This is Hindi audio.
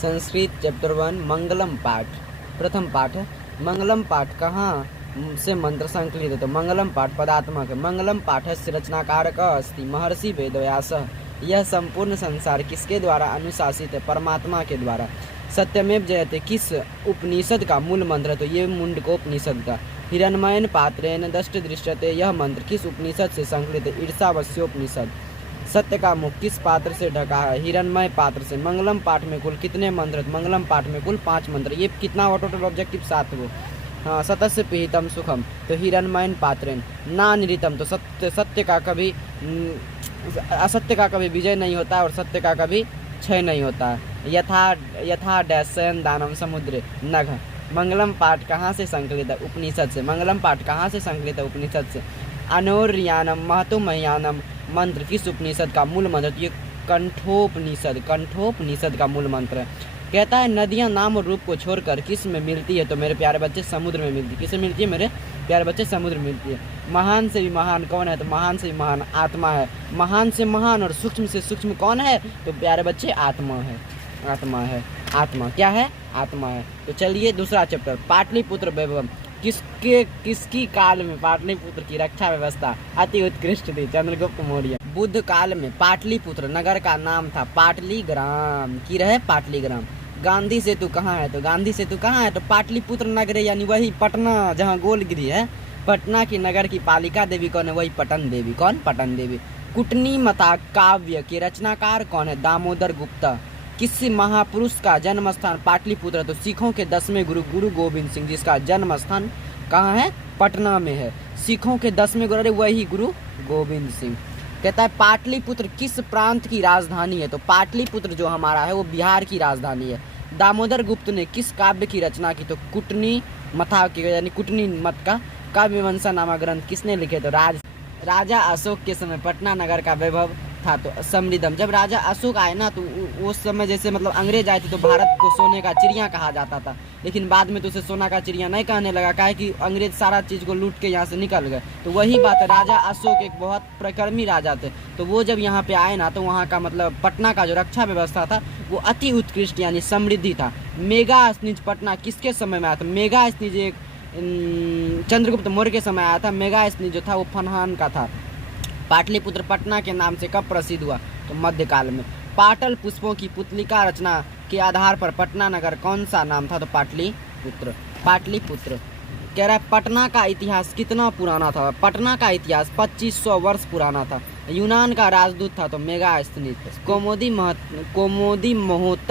संस्कृत चैप्टर 1 मंगलम पाठ। प्रथम पाठ है मंगलम पाठ कहाँ से मंत्र संकलित है? तो मंगलम पाठ पदात्मक है। मंगलम पाठस्य रचनाकारक अस्ति महर्षि वेदव्यासः। यह संपूर्ण संसार किसके द्वारा अनुशासित है? परमात्मा के द्वारा। सत्यमेव जयते किस उपनिषद का मूल मंत्र है? तो ये मुंडकोपनिषद का। हिरण्मयेन पात्रेण दष्ट दृश्यते, यह मंत्र किस उपनिषद से संकलित है? ईर्षावस्योपनिषद। सत्य का मुख किस पात्र से ढका है? हिरण्मय पात्र से। मंगलम पाठ में कुल कितने मंत्र? मंगलम पाठ में कुल 5 मंत्र। ये कितना हुआ टोटल ऑब्जेक्टिव? 7 वो। हाँ, सतस्य पिहितम सुखम तो हिरण्मयेन पात्रेण। ना निरितम तो सत्य का कभी असत्य का कभी विजय नहीं होता है और सत्य का कभी क्षय नहीं होता है। यथा डैशयन दानम समुद्रे नघ। मंगलम पाठ कहाँ से संकलित है? उपनिषद से। मंगलम पाठ कहाँ से संकलित है? उपनिषद से। अनोर्यानम महतो मह्यानम मंत्र किस उपनिषद का मूल मंत्र? ये कंठोपनिषद का मूल मंत्र है। कहता है नदियां नाम और रूप को छोड़कर किस में मिलती है? तो मेरे प्यारे बच्चे समुद्र में मिलती है। किससे मिलती है मेरे प्यारे बच्चे? समुद्र में मिलती है। महान से भी महान कौन है? तो महान से भी महान आत्मा है। महान से महान और सूक्ष्म से सूक्ष्म कौन है? तो प्यारे बच्चे आत्मा है। आत्मा क्या है? आत्मा है। तो चलिए दूसरा चैप्टर पाटलिपुत्र वैभव। किसकी काल में पाटलिपुत्र की रक्षा व्यवस्था अति उत्कृष्ट थी? चंद्रगुप्त मौर्य। बुद्ध काल में पाटलिपुत्र नगर का नाम था पाटलीग्राम। की रहे पाटलीग्राम। गांधी सेतु कहाँ है? तो गांधी सेतु कहाँ है? तो पाटलिपुत्र नगर यानी वही पटना जहाँ गोलगिरी है। पटना की नगर की पालिका देवी कौन है? वही पटन देवी। कौन? पटन देवी। कुटनीमता काव्य के रचनाकार कौन है? दामोदर गुप्ता। किस महापुरुष का जन्म स्थान पाटलिपुत्र? तो सिखों के 10वें गुरु गोविंद सिंह, जिसका जन्म स्थान कहाँ है? पटना में है। सिखों के 10वें गुरु, अरे वही गुरु गोविंद सिंह। कहता है पाटलिपुत्र किस प्रांत की राजधानी है? तो पाटलिपुत्र जो हमारा है वो बिहार की राजधानी है। दामोदर गुप्त ने किस काव्य की रचना की? तो कुटनी मथा की यानी कुटनी मत का काव्यवंशा नामक ग्रंथ किसने लिखे? तो राजा अशोक के समय पटना नगर का वैभव था तो समृद्धम। जब राजा अशोक आए ना तो उस समय जैसे मतलब अंग्रेज आए थे तो भारत को सोने का चिड़िया कहा जाता था, लेकिन बाद में तो उसे सोना का चिड़िया नहीं कहने लगा। काहे कि अंग्रेज सारा चीज़ को लूट के यहाँ से निकल गए। तो वही बात है, राजा अशोक एक बहुत प्रकर्मी राजा थे। तो वो जब यहाँ पे आए ना तो वहाँ का मतलब पटना का जो रक्षा व्यवस्था था वो अति उत्कृष्ट यानी समृद्धि था। मेगा स्निज पटना किसके समय में आया था? मेगा स्निज एक चंद्रगुप्त मौर्य के समय आया था। मेगा स्निज जो था वो फनहान का था। पाटलिपुत्र पटना के नाम से कब प्रसिद्ध हुआ? तो मध्यकाल में। पाटल पुष्पों की पुतलिका रचना के आधार पर पटना नगर कौन सा नाम था? तो पाटलिपुत्र। कह रहा है पटना का इतिहास कितना पुराना था? पटना का इतिहास 2500 वर्ष पुराना था। यूनान का राजदूत था तो मेगास्थनीज। कोमोदी महोत्सव